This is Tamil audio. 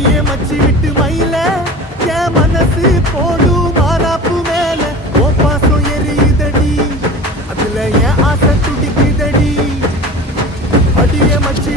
அடியே மச்சி விட்டு மயில என் மனசு போடும் மாறாப்பு மேல ஓ பாசம் எரியுதடி அதுல என் ஆசை துடிக்குதடி அடியே மச்சி